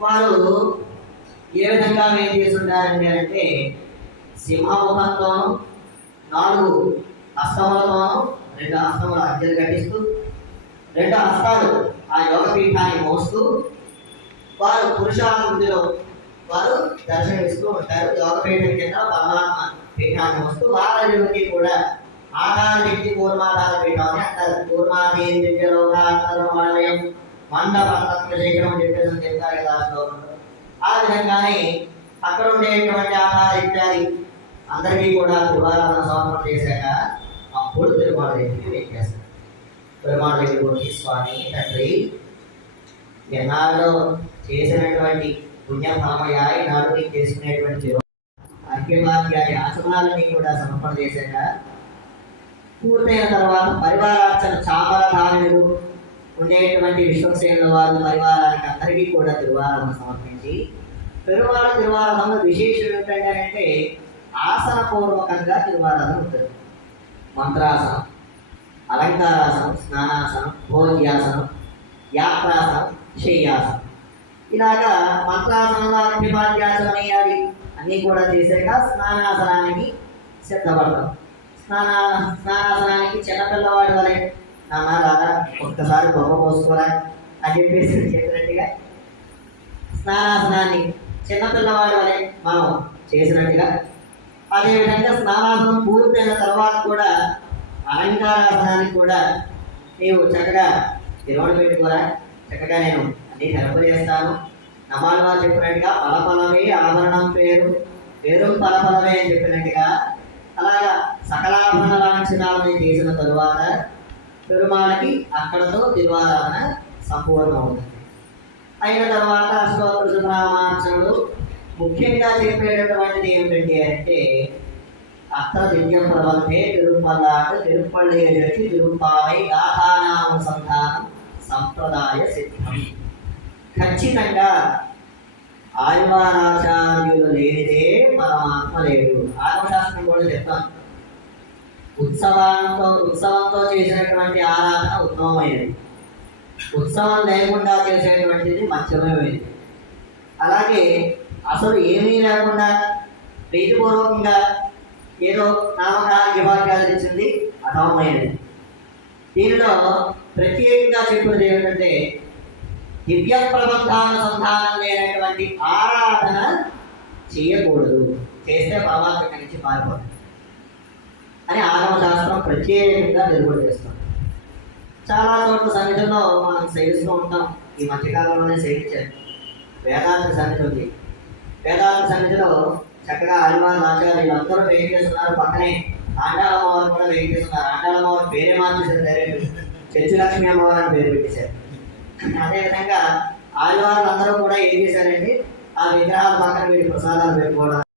వారు ఏ విధంగా ఏం చేస్తుంటారండి అంటే సింహముఖంతోనూ నాలుగు హస్తములతోనూ రెండు హస్తములు అద్దెలు కట్టిస్తూ రెండు హస్తాలు ఆ యోగపీఠాన్ని మోస్తూ వారు పురుషాకృతిలో వారు దర్శనమిస్తూ ఉంటారు. యోగపీఠం కింద పరమాత్మ పీఠాన్ని మోస్తూ వారి కూడా ఆధార శక్తి కూర్మాధార పీఠం అని అంటారు. కూర్మాదేయం మండపత్వ శేఖరం చెప్పేసి చెప్తారు కదా ఆ శ్లోకంలో ఆ విధంగానే అక్కడ ఉండేటువంటి ఆహార ఇత్యాది అందరికీ కూడా పురాణాలను సమర్పణ చేశాక అప్పుడు తిరుమల దగ్గరికి వెక్కేస్తారు పెరుమాళ దగ్గరికి వచ్చి స్వామి తండ్రి ఎన్నాళ్ళలో చేసినటువంటి పుణ్య ఈనాడు నీకు చేసుకునేటువంటి అర్ఘ్యవాక్యాది ఆచరణాలని కూడా సమర్పణ చేశాక పూర్తయిన తర్వాత పరివారార్చన చామల ధాన్యులు ఉండేటువంటి విశ్వక్సేనుల వారు పరివారానికి అందరికీ కూడా తిరువారాధన సమర్పించి పెరువార తిరువారాధనలో విశేషం ఏంటంటే ఆసన పూర్వకంగా తిరువారాధన ఉంటుంది మంత్రాసనం అలంకారాసనం స్నానాసనం భోజ్యాసనం యాత్రాసనం శయ్యాసనం ఇలాగా మంత్రాసనంలో అగ్నిపాద్యాసనం వేయాలి అన్నీ కూడా చేశాక స్నానాసనానికి సిద్ధపడతాం స్నానా స్నానాసనానికి చిన్నపిల్లవాడి వలె నాన్న రాదా ఒక్కసారి గొప్ప పోసుకోరా అని చెప్పేసి చెప్పినట్టుగా స్నానాసనాన్ని చిన్నపిల్లవాడి వలె మనం చేసినట్టుగా అదేవిధంగా స్నానాసనం పూర్తయిన తర్వాత కూడా అలంకారాసనానికి కూడా నీవు చక్కగా తిరుమల పెట్టుకోరా చక్కగా నేను అన్ని హెల్ప్ చేస్తాను. నమాలు వారు చెప్పినట్టుగా పలపలమే ఆభరణం పేరు పేరు పలపలమే అని చెప్పినట్టుగా అలాగా సకలాభరణ లాంఛనాలని చేసిన తరువాత పెరుమాళకి అక్కడతో తిరువారాధన సంపూర్ణమవుతుంది. అయిన తర్వాత అష్టోత్తర శుభరామార్చనలు ముఖ్యంగా చెప్పేటటువంటిది ఏమిటంటే అంటే అత్ర దివ్యం ప్రబంధే తిరుపల్లాట తిరుపల్లి వచ్చి తిరుపావై గాథానానుసంధానం సంప్రదాయ సిద్ధం. ఖచ్చితంగా ఆయువారాచార్యులు లేనిదే పరమాత్మ లేడు. ఆత్మశాస్త్రం కూడా చెప్తాను ఉత్సవాలతో ఉత్సవంతో చేసినటువంటి ఆరాధన ఉత్తమమైనది. ఉత్సవం లేకుండా చేసేటువంటిది మధ్యమైనది అలాగే అసలు ఏమీ లేకుండా ప్రీతిపూర్వకంగా ఏదో నామకాల భాగ్యాలు ఇచ్చింది అధమమైనది దీనిలో ప్రత్యేకంగా చెప్పినది ఏమిటంటే దివ్య ప్రబంధానుసంధానం లేనటువంటి ఆరాధన చేయకూడదు. చేస్తే పరమాత్మ ఇక్కడి నుంచి పారిపోతుంది అని ఆగమ శాస్త్రం ప్రత్యేకంగా నిలబడి చేస్తాం. చాలా చోట్ల సన్నిధిలో మనం సేవిస్తూ ఉంటాం. ఈ మధ్యకాలంలోనే సేవించారు వేదాంత సన్నిధి ఉంది. వేదాంత సన్నిధిలో చక్కగా ఆదివారం ఆచార్యులు వీళ్ళందరూ వెయిట్ చేస్తున్నారు. పక్కనే ఆండాళ అమ్మవారు కూడా వెయిట్ చేస్తున్నారు. ఆండాళ అమ్మవారు పేరే మార్చేసారు డైరెక్ట్. చర్చి లక్ష్మి అమ్మవారు అని పేరు పెట్టేశారు. అదేవిధంగా ఆదివారం అందరూ కూడా ఏం చేశారంటే ఆ విగ్రహాల పక్కన వీడి ప్రసాదాలు పెట్టుకోవడం